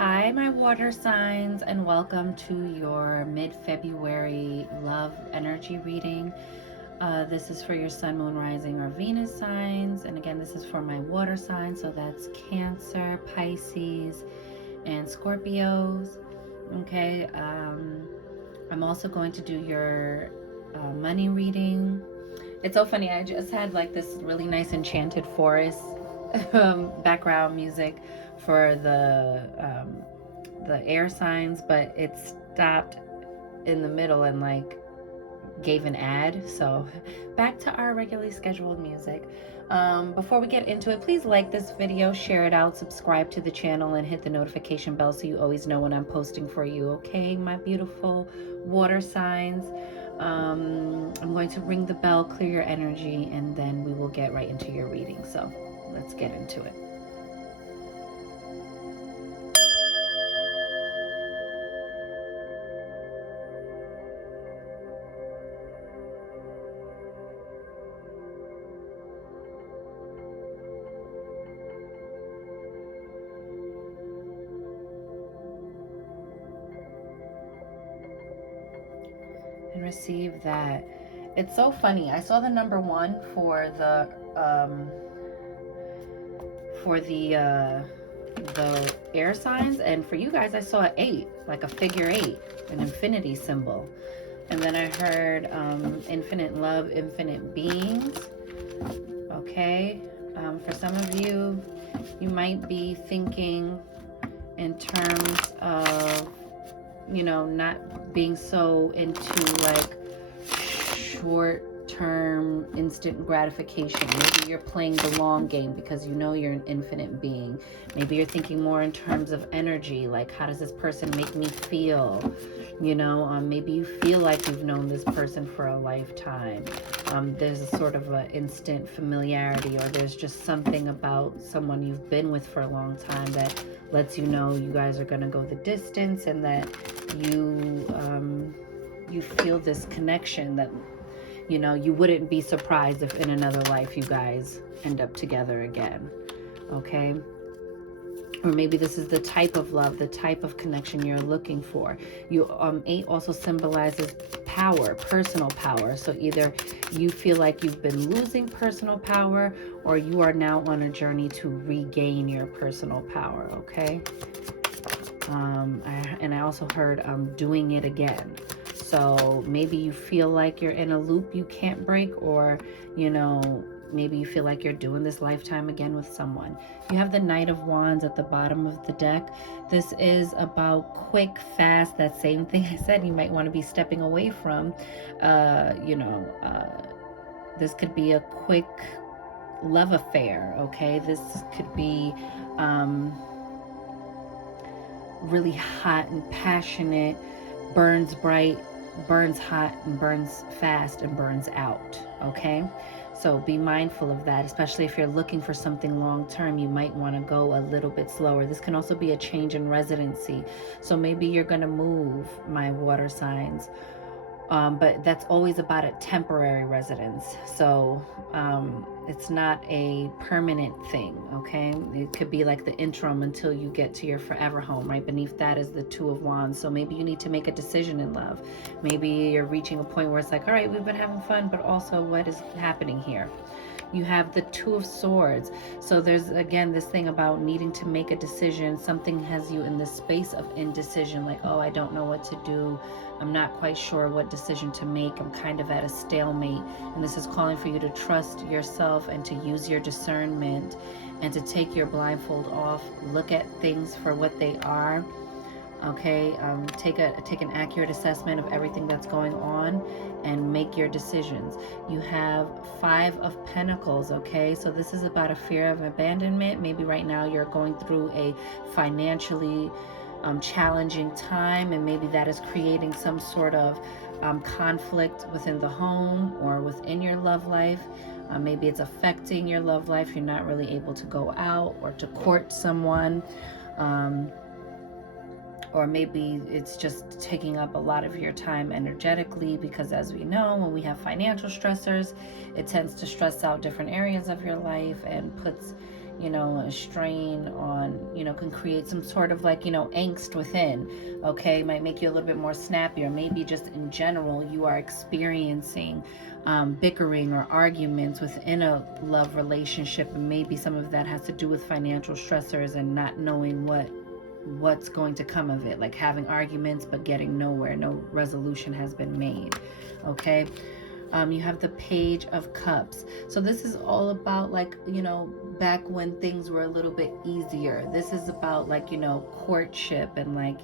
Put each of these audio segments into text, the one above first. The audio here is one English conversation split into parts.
Hi, my water signs, and welcome to your mid-February love energy reading. This is for your sun, moon, rising, or Venus signs. And again, this is for my water signs. So that's Cancer, Pisces, and Scorpios. Okay. I'm also going to do your money reading. It's so funny. I just had like this really nice enchanted forest background music for the air signs, but it stopped in the middle and like gave an ad. So back to our regularly scheduled music. Before we get into it, please like this video, share it out, subscribe to the channel, and hit the notification bell so you always know when I'm posting for you. Okay, my beautiful water signs. I'm going to ring the bell, clear your energy, and then we will get right into your reading. So let's get into it. And receive that. It's so funny. I saw the number 1 for the air signs, and for you guys I saw an 8, like a figure 8, an infinity symbol. And then I heard infinite love, infinite beings. Okay. For some of you, you might be thinking in terms of, not being so into like short-term instant gratification. Maybe you're playing the long game because you know you're an infinite being. Maybe you're thinking more in terms of energy, like how does this person make me feel? Maybe you feel like you've known this person for a lifetime. There's a sort of an instant familiarity, or there's just something about someone you've been with for a long time that lets you know you guys are going to go the distance, and that you feel this connection that you wouldn't be surprised if in another life you guys end up together again. Okay. Or maybe this is the type of love, the type of connection you're looking for. 8 also symbolizes power, personal power. So either you feel like you've been losing personal power, or you are now on a journey to regain your personal power. Okay. I also heard doing it again. So maybe you feel like you're in a loop you can't break, or maybe you feel like you're doing this lifetime again with someone. You have the Knight of Wands at the bottom of the deck. This is about quick, fast, that same thing I said you might want to be stepping away from. This could be a quick love affair, okay? This could be really hot and passionate, burns bright, burns hot, and burns fast, and burns out. Okay, so be mindful of that, especially if you're looking for something long term. You might want to go a little bit slower. This can also be a change in residency, so maybe you're going to move, my water signs, but that's always about a temporary residence. So it's not a permanent thing. Okay, it could be like the interim until you get to your forever home. Right beneath that is the Two of Wands. So maybe you need to make a decision in love. Maybe you're reaching a point where it's like, all right, we've been having fun, but also what is happening here? You have the Two of Swords. So there's, again, this thing about needing to make a decision. Something has you in this space of indecision, like, oh, I don't know what to do. I'm not quite sure what decision to make. I'm kind of at a stalemate. And this is calling for you to trust yourself and to use your discernment and to take your blindfold off. Look at things for what they are. Okay, take an accurate assessment of everything that's going on and make your decisions. You have Five of Pentacles. Okay, so this is about a fear of abandonment. Maybe right now you're going through a financially challenging time, and maybe that is creating some sort of conflict within the home or within your love life. Maybe it's affecting your love life. You're not really able to go out or to court someone. Or maybe it's just taking up a lot of your time energetically, because as we know, when we have financial stressors, it tends to stress out different areas of your life and puts a strain on, can create some sort of like, angst within, okay? Might make you a little bit more snappy, or maybe just in general, you are experiencing bickering or arguments within a love relationship, and maybe some of that has to do with financial stressors and not knowing what's going to come of it, like having arguments but getting nowhere, no resolution has been made, okay? You have the Page of Cups. So this is all about like, back when things were a little bit easier. This is about like, courtship and like,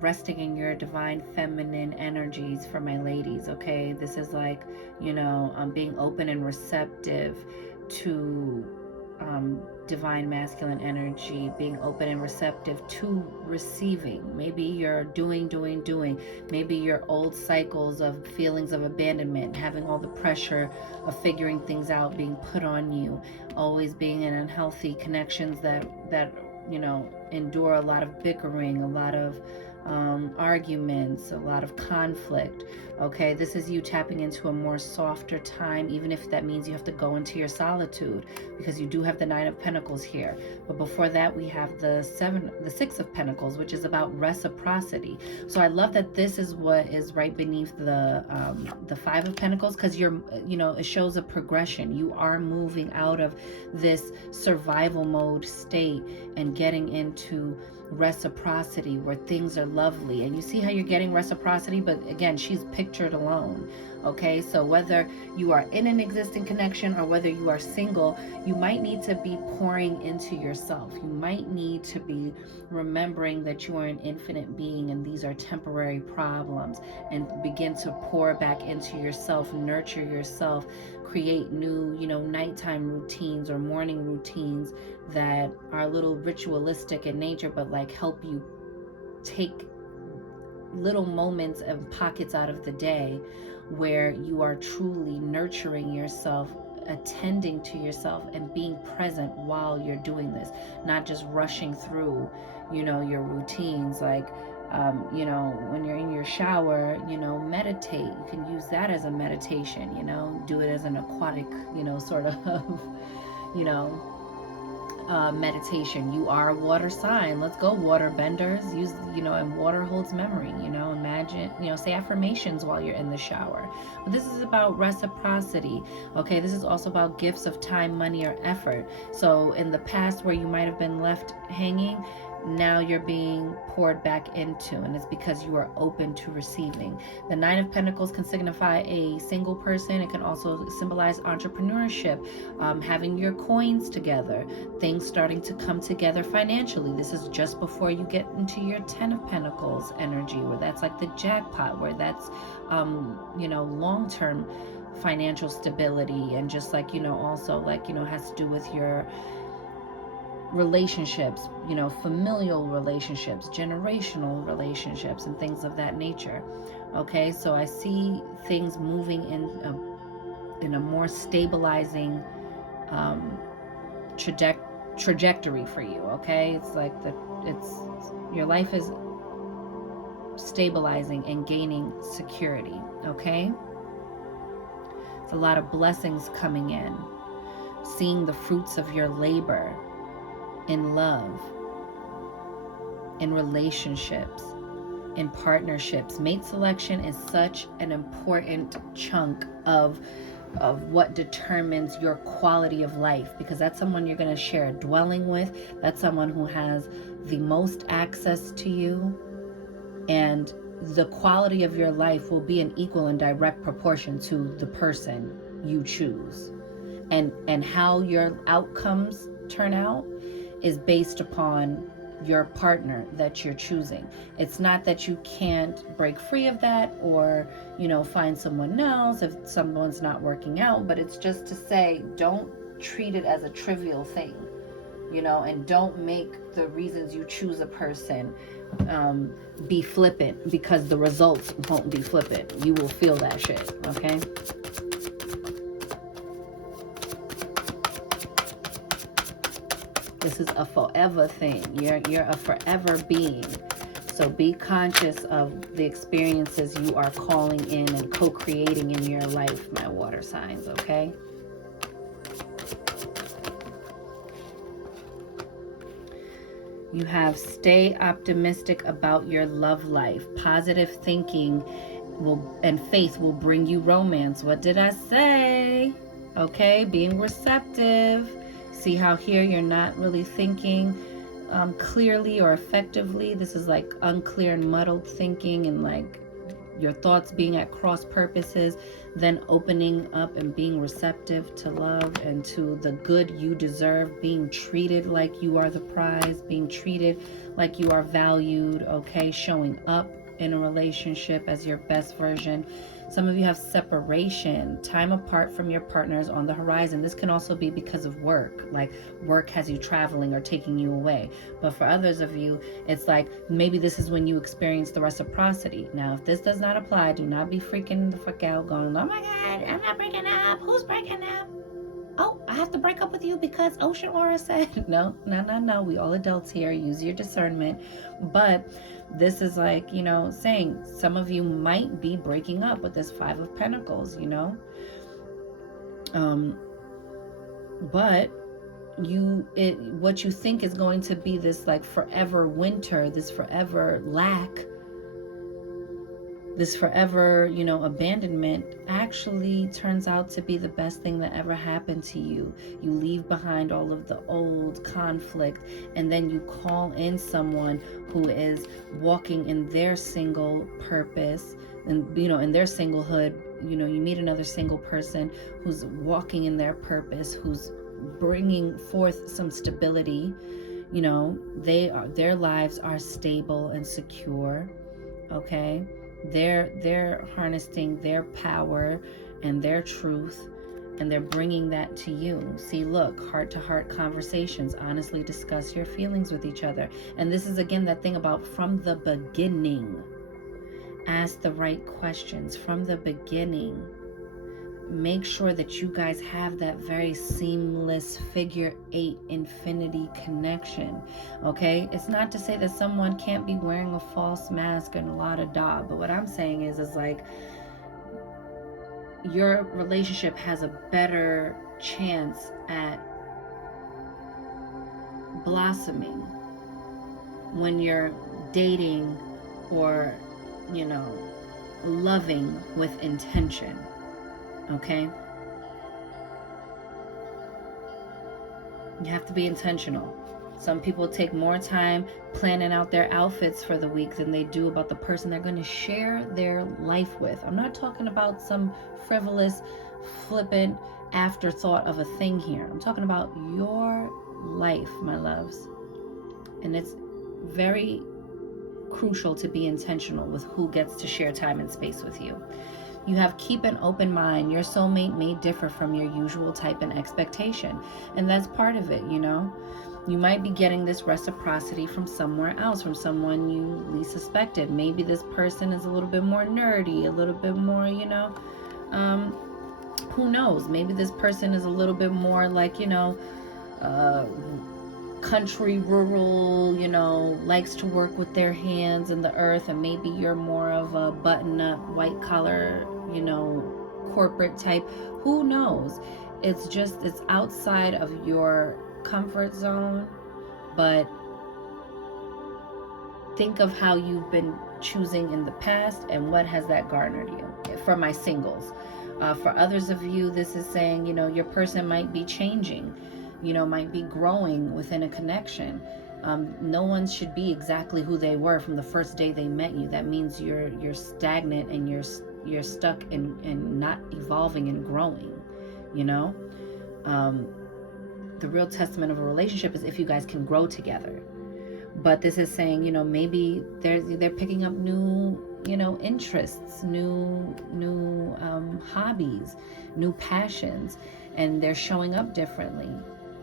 resting in your divine feminine energies for my ladies, okay? This is like, being open and receptive to divine masculine energy, being open and receptive to receiving. Maybe you're doing. Maybe your old cycles of feelings of abandonment, having all the pressure of figuring things out being put on you, always being in unhealthy connections that endure a lot of bickering, a lot of arguments, a lot of conflict, okay? This is you tapping into a more softer time, even if that means you have to go into your solitude, because you do have the Nine of Pentacles here. But before that, we have the Six of Pentacles, which is about reciprocity. So I love that this is what is right beneath the Five of Pentacles, because it shows a progression. You are moving out of this survival mode state and getting into reciprocity, where things are lovely. And you see how you're getting reciprocity, but again, she's pictured alone, okay? So whether you are in an existing connection or whether you are single, you might need to be pouring into yourself. You might need to be remembering that you are an infinite being and these are temporary problems, and begin to pour back into yourself, nurture yourself, create new, nighttime routines or morning routines that are a little ritualistic in nature, but like help you take little moments and pockets out of the day where you are truly nurturing yourself, attending to yourself, and being present while you're doing this, not just rushing through, your routines. Like, when you're in your shower, meditate. You can use that as a meditation, do it as an aquatic, sort of, meditation. You are a water sign. Let's go, water benders. Use, and water holds memory, imagine, say affirmations while you're in the shower. But this is about reciprocity, okay? This is also about gifts of time, money, or effort. So in the past where you might have been left hanging, now you're being poured back into, and it's because you are open to receiving. The Nine of Pentacles can signify a single person. It can also symbolize entrepreneurship, having your coins together, things starting to come together financially. This is just before you get into your Ten of Pentacles energy, where that's like the jackpot, where that's long-term financial stability, and just like also like has to do with your relationships, familial relationships, generational relationships, and things of that nature, okay? So I see things moving in a more stabilizing trajectory for you, okay? It's like your life is stabilizing and gaining security, okay? It's a lot of blessings coming in, seeing the fruits of your labor in love, in relationships, in partnerships. Mate selection is such an important chunk of what determines your quality of life, because that's someone you're going to share a dwelling with. That's someone who has the most access to you, and the quality of your life will be in equal and direct proportion to the person you choose. And how your outcomes turn out is based upon your partner that you're choosing. It's not that you can't break free of that, or find someone else if someone's not working out, but it's just to say, don't treat it as a trivial thing, and don't make the reasons you choose a person be flippant, because the results won't be flippant. You will feel that shit, okay? This is a forever thing. You're a forever being. So be conscious of the experiences you are calling in and co-creating in your life, my water signs, okay? You have stay optimistic about your love life. Positive thinking and faith will bring you romance. What did I say? Okay, being receptive. See how here you're not really thinking clearly or effectively. This is like unclear and muddled thinking, and like your thoughts being at cross purposes, then opening up and being receptive to love and to the good you deserve, being treated like you are the prize, being treated like you are valued, okay? Showing up in a relationship as your best version. Some of you have separation, time apart from your partners on the horizon. This can also be because of work, like work has you traveling or taking you away. But for others of you, it's like maybe this is when you experience the reciprocity. Now, if this does not apply, do not be freaking the fuck out going, oh my God, I'm not breaking up. Who's breaking up? Oh, I have to break up with you because oceanaura said. No. We all adults here. Use your discernment. But this is like, saying some of you might be breaking up with this Five of Pentacles, but what you think is going to be this like forever winter, this forever lack, this forever, abandonment actually turns out to be the best thing that ever happened to you. You leave behind all of the old conflict, and then you call in someone who is walking in their single purpose, and, in their singlehood. You meet another single person who's walking in their purpose, who's bringing forth some stability. Their lives are stable and secure, okay? They're harnessing their power and their truth, and they're bringing that to you. See, look, heart-to-heart conversations. Honestly discuss your feelings with each other. And this is, again, that thing about from the beginning. Ask the right questions from the beginning. Make sure that you guys have that very seamless figure 8 infinity connection, okay? It's not to say that someone can't be wearing a false mask and a lot of da, but what I'm saying is like your relationship has a better chance at blossoming when you're dating or, loving with intention. Okay? You have to be intentional. Some people take more time planning out their outfits for the week than they do about the person they're going to share their life with. I'm not talking about some frivolous, flippant afterthought of a thing here. I'm talking about your life, my loves. And it's very crucial to be intentional with who gets to share time and space with you. You have keep an open mind. Your soulmate may differ from your usual type and expectation. And that's part of it, You might be getting this reciprocity from somewhere else, from someone you least suspected. Maybe this person is a little bit more nerdy, a little bit more, who knows? Maybe this person is a little bit more like, country, rural, likes to work with their hands in the earth, and maybe you're more of a button-up, white-collar, corporate type. Who knows? It's outside of your comfort zone, but think of how you've been choosing in the past and what has that garnered you. For my singles. For others of you, this is saying, your person might be changing, might be growing within a connection. No one should be exactly who they were from the first day they met you. That means you're stagnant and you're stuck and not evolving and growing, The real testament of a relationship is if you guys can grow together. But this is saying, maybe they're picking up new, interests, new hobbies, new passions, and they're showing up differently.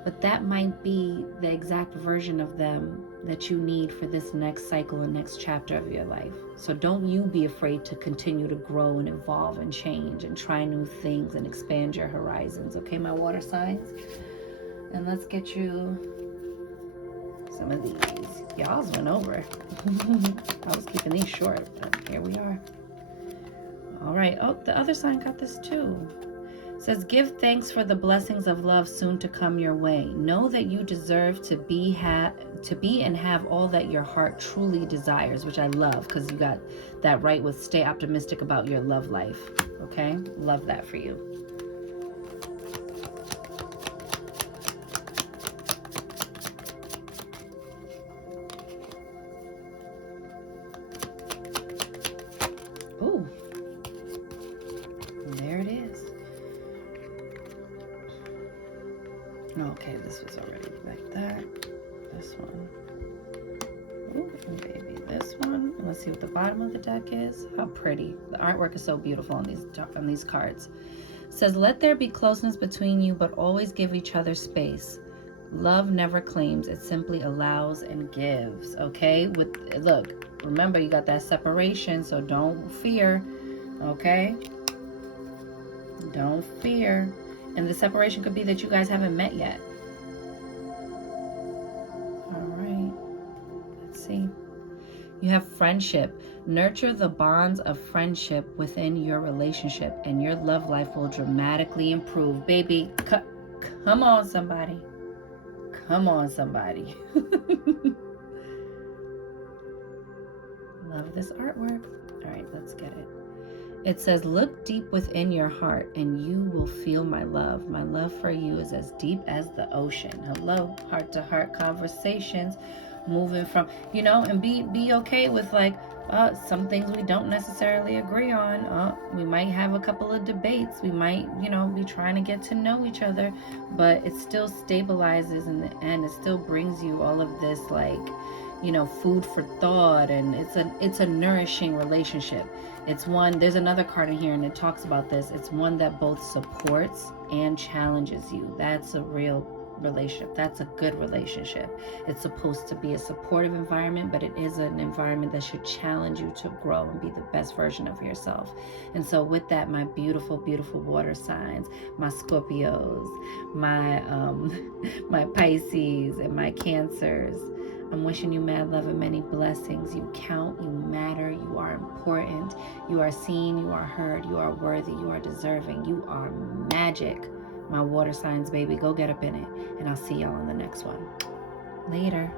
But that might be the exact version of them that you need for this next cycle and next chapter of your life. So don't you be afraid to continue to grow and evolve and change and try new things and expand your horizons. Okay, my water signs? And let's get you some of these. Y'all's went over. I was keeping these short, but here we are. All right. Oh, the other sign got this too. It says, give thanks for the blessings of love soon to come your way. Know that you deserve to be and have all that your heart truly desires, which I love, because you got that right with stay optimistic about your love life. Okay? Love that for you. Ooh. There it is. Okay, this was already like that. This one. Ooh, baby, this one. Let's see what the bottom of the deck is. How pretty. The artwork is so beautiful on these cards. It says, let there be closeness between you, but always give each other space. Love never claims, it simply allows and gives. Okay? Look, remember you got that separation, so don't fear. Okay? Don't fear. And the separation could be that you guys haven't met yet. All right. Let's see. You have friendship. Nurture the bonds of friendship within your relationship, and your love life will dramatically improve. Baby, come on, somebody. Come on, somebody. Love this artwork. All right, let's get it. It says, look deep within your heart and you will feel my love. My love for you is as deep as the ocean. Hello, heart-to-heart conversations, moving from, and be okay with like, some things we don't necessarily agree on. We might have a couple of debates. We might, be trying to get to know each other, but it still stabilizes in the end. It still brings you all of this like, food for thought, and it's a nourishing relationship. It's one, there's another card in here and it talks about this. It's one that both supports and challenges you. That's a real relationship. That's a good relationship. It's supposed to be a supportive environment, but it is an environment that should challenge you to grow and be the best version of yourself. And so with that, my beautiful, beautiful water signs, my Scorpios, my my Pisces, and my Cancers, I'm wishing you mad love and many blessings. You count, you matter, you are important, you are seen, you are heard, you are worthy, you are deserving, you are magic. My water signs, baby, go get up in it. And I'll see y'all on the next one. Later.